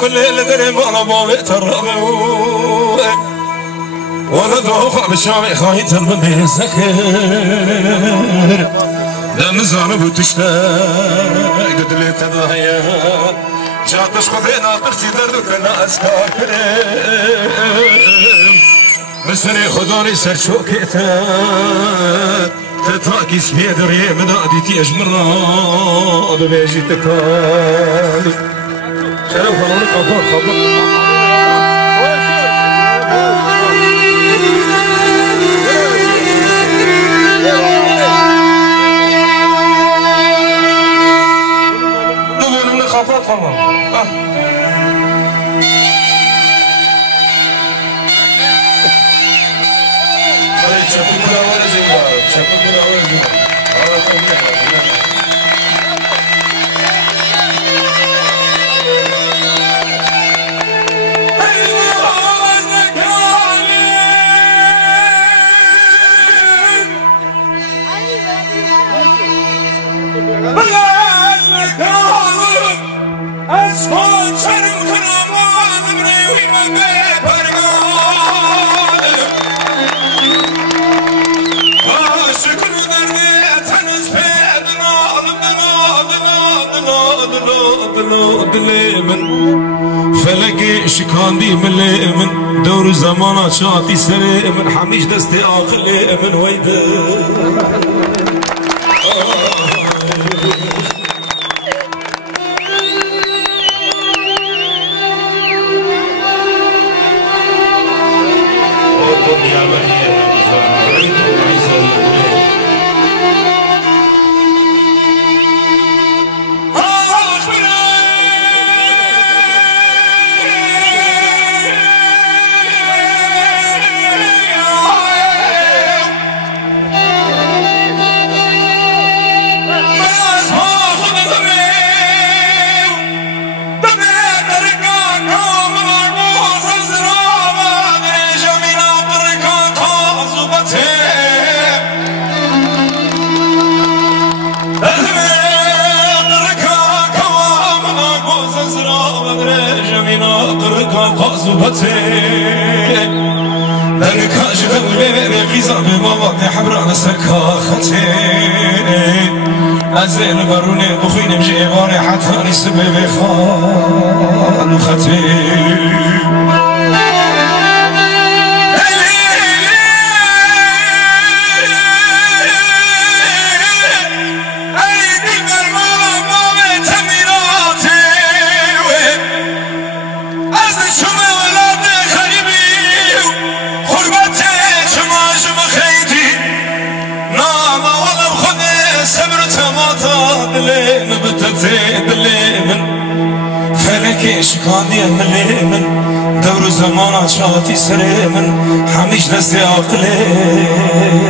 كل اللي درب على بابي تربه وانا ذوق بالشامي خايت البني السكر دم زانب وتشتاق قد اللي تضحيا جاتش خذينا بختي دردك انا اسكار مسني خذوني سر شوكيتا تتراكي سبيدري مناديتي اجمرنا ببيجي تكالي شنو خلوني خبر نقول من خفاف خلاص فلقي شكاندي من دور زمانات شاطي سري من حميش دستي آخلي من ويدا لأنك أجد ولي غيظة بمواضي حمراء نسكها ختي أزيل بروني بخويني بجيباني حتى نسبي بخان ختي شكاندي من دور زمانات شاطي سري من حميش دستي عقلي